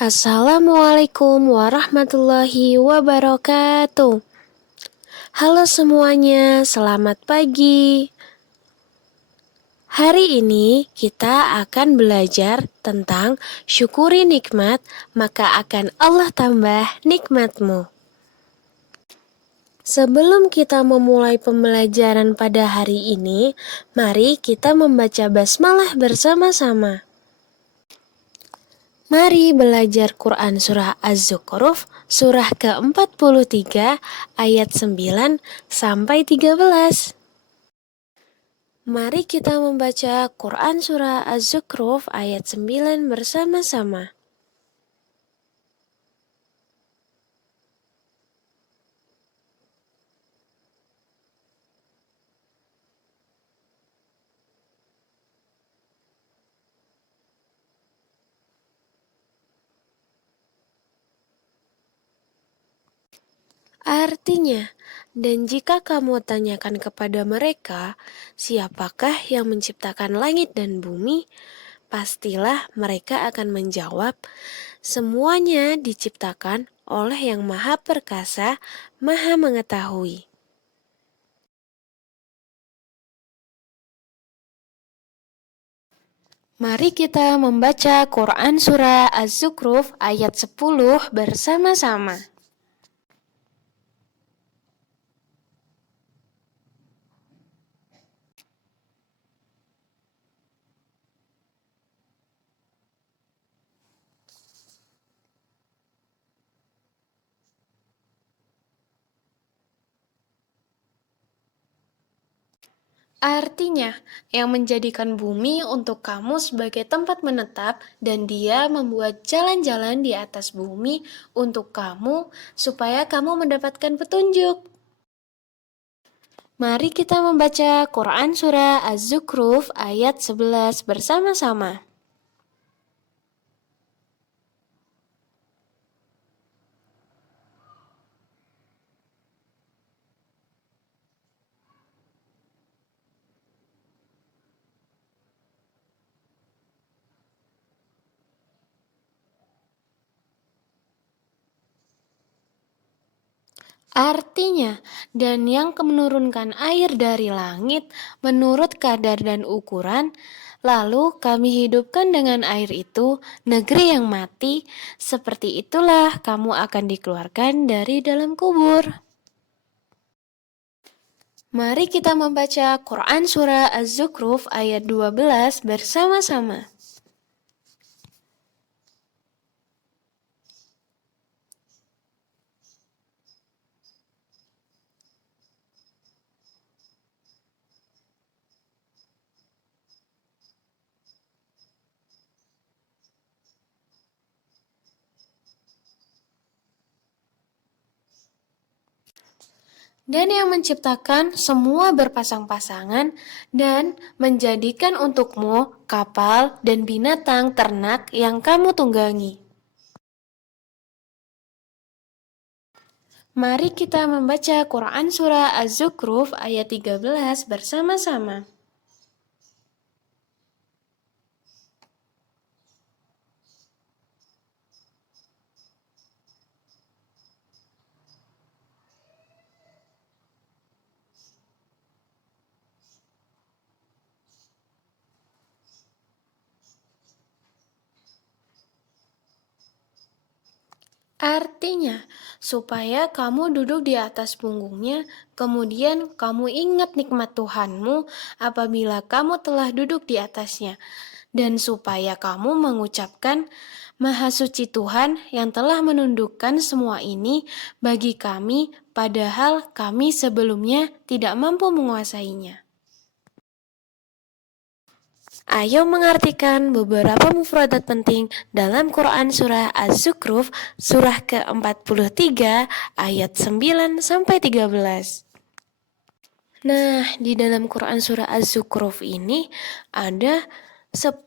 Assalamualaikum warahmatullahi wabarakatuh. Halo semuanya, selamat pagi. Hari ini kita akan belajar tentang syukuri nikmat, maka akan Allah tambah nikmatmu. Sebelum kita memulai pembelajaran pada hari ini, mari kita membaca basmalah bersama-sama. Mari belajar Quran Surah Az-Zukhruf, surah ke-43, ayat 9 sampai 13. Mari kita membaca Quran Surah Az-Zukhruf ayat 9 bersama-sama. Artinya, dan jika kamu tanyakan kepada mereka, siapakah yang menciptakan langit dan bumi? Pastilah mereka akan menjawab, semuanya diciptakan oleh Yang Maha Perkasa, Maha Mengetahui. Mari kita membaca Quran Surah Az-Zukhruf ayat 10 bersama-sama. Artinya, yang menjadikan bumi untuk kamu sebagai tempat menetap dan Dia membuat jalan-jalan di atas bumi untuk kamu supaya kamu mendapatkan petunjuk. Mari kita membaca Quran Surah Az-Zukhruf ayat 11 bersama-sama. Artinya, dan yang menurunkan air dari langit menurut kadar dan ukuran, lalu kami hidupkan dengan air itu negeri yang mati, seperti itulah kamu akan dikeluarkan dari dalam kubur. Mari kita membaca Quran Surah Az-Zukhruf ayat 12 bersama-sama. Dan yang menciptakan semua berpasang-pasangan dan menjadikan untukmu kapal dan binatang ternak yang kamu tunggangi. Mari kita membaca Quran Surah Az-Zukhruf ayat 13 bersama-sama. Artinya, supaya kamu duduk di atas punggungnya, kemudian kamu ingat nikmat Tuhanmu apabila kamu telah duduk di atasnya, dan supaya kamu mengucapkan, Maha Suci Tuhan yang telah menundukkan semua ini bagi kami, padahal kami sebelumnya tidak mampu menguasainya. Ayo mengartikan beberapa mufradat penting dalam Quran Surah Az-Zukhruf, surah ke-43, ayat 9 sampai 13. Nah, di dalam Quran Surah Az-Zukhruf ini ada 10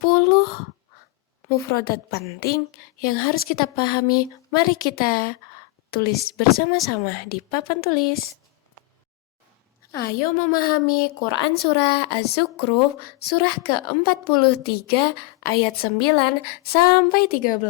mufradat penting yang harus kita pahami. Mari kita tulis bersama-sama di papan tulis. Ayo memahami Quran Surah Az-Zukhruf, surah ke-43, ayat 9 sampai 13.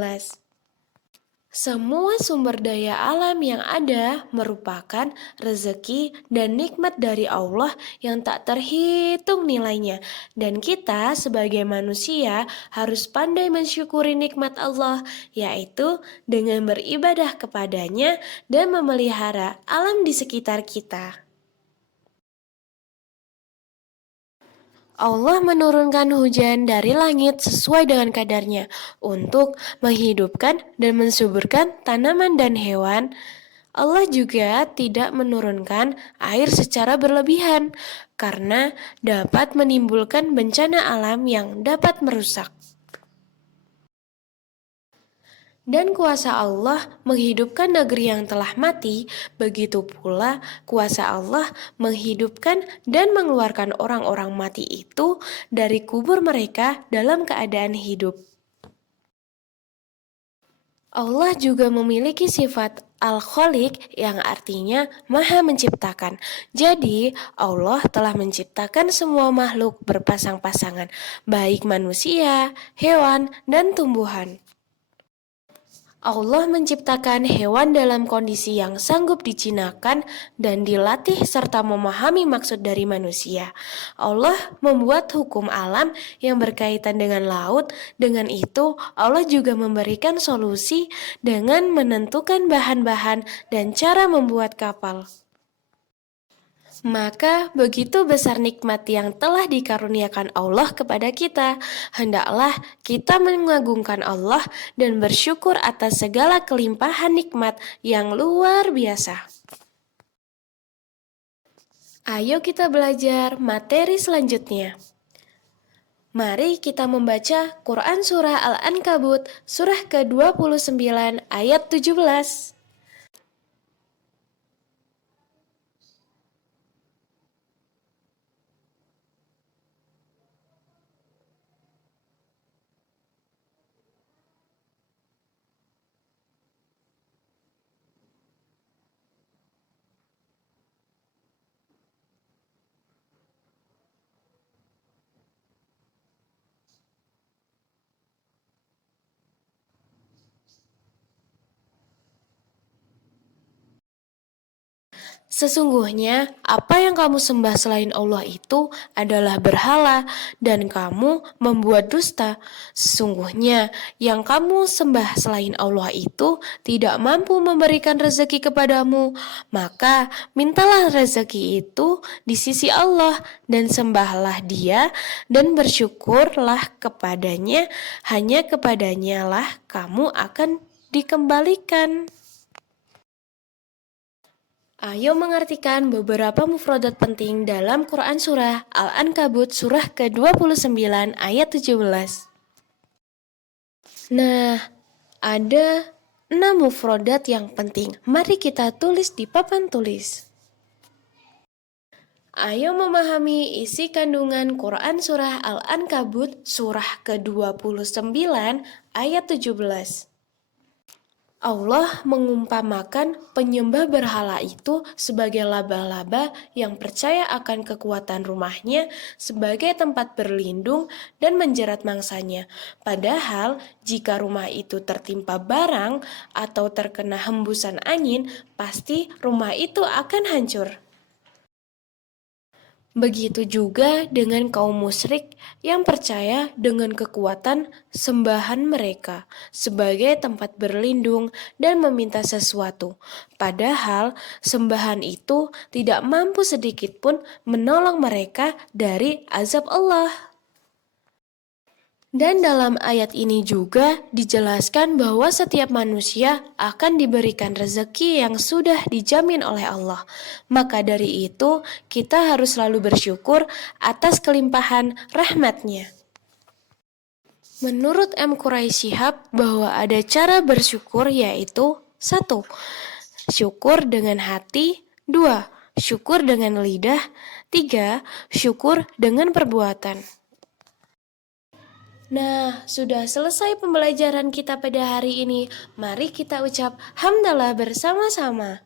Semua sumber daya alam yang ada merupakan rezeki dan nikmat dari Allah yang tak terhitung nilainya. Dan kita sebagai manusia harus pandai mensyukuri nikmat Allah, yaitu dengan beribadah kepadanya dan memelihara alam di sekitar kita. Allah menurunkan hujan dari langit sesuai dengan kadarnya untuk menghidupkan dan mensuburkan tanaman dan hewan. Allah juga tidak menurunkan air secara berlebihan karena dapat menimbulkan bencana alam yang dapat merusak. Dan kuasa Allah menghidupkan negeri yang telah mati, begitu pula kuasa Allah menghidupkan dan mengeluarkan orang-orang mati itu dari kubur mereka dalam keadaan hidup. Allah juga memiliki sifat Al-Khaliq yang artinya Maha Menciptakan. Jadi, Allah telah menciptakan semua makhluk berpasang-pasangan, baik manusia, hewan, dan tumbuhan. Allah menciptakan hewan dalam kondisi yang sanggup dijinakkan dan dilatih serta memahami maksud dari manusia. Allah membuat hukum alam yang berkaitan dengan laut. Dengan itu, Allah juga memberikan solusi dengan menentukan bahan-bahan dan cara membuat kapal. Maka begitu besar nikmat yang telah dikaruniakan Allah kepada kita. Hendaklah kita mengagungkan Allah dan bersyukur atas segala kelimpahan nikmat yang luar biasa. Ayo kita belajar materi selanjutnya. Mari kita membaca Quran Surah Al-Ankabut, surah ke-29 ayat 17. Sesungguhnya, apa yang kamu sembah selain Allah itu adalah berhala, dan kamu membuat dusta. Sesungguhnya, yang kamu sembah selain Allah itu tidak mampu memberikan rezeki kepadamu. Maka, mintalah rezeki itu di sisi Allah, dan sembahlah Dia, dan bersyukurlah kepadanya. Hanya kepadanya lah kamu akan dikembalikan. Ayo mengartikan beberapa mufradat penting dalam Quran Surah Al-Ankabut surah ke-29 ayat 17. Nah, ada 6 mufradat yang penting. Mari kita tulis di papan tulis. Ayo memahami isi kandungan Quran Surah Al-Ankabut surah ke-29 ayat 17. Allah mengumpamakan penyembah berhala itu sebagai laba-laba yang percaya akan kekuatan rumahnya sebagai tempat berlindung dan menjerat mangsanya. Padahal, jika rumah itu tertimpa barang atau terkena hembusan angin, pasti rumah itu akan hancur. Begitu juga dengan kaum musyrik yang percaya dengan kekuatan sembahan mereka sebagai tempat berlindung dan meminta sesuatu. Padahal sembahan itu tidak mampu sedikit pun menolong mereka dari azab Allah. Dan dalam ayat ini juga dijelaskan bahwa setiap manusia akan diberikan rezeki yang sudah dijamin oleh Allah. Maka dari itu, kita harus selalu bersyukur atas kelimpahan rahmat-Nya. Menurut M. Quraisy Shihab bahwa ada cara bersyukur yaitu 1. Syukur dengan hati. 2. Syukur dengan lidah. 3. Syukur dengan perbuatan. Nah, sudah selesai pembelajaran kita pada hari ini. Mari kita ucap hamdalah bersama-sama.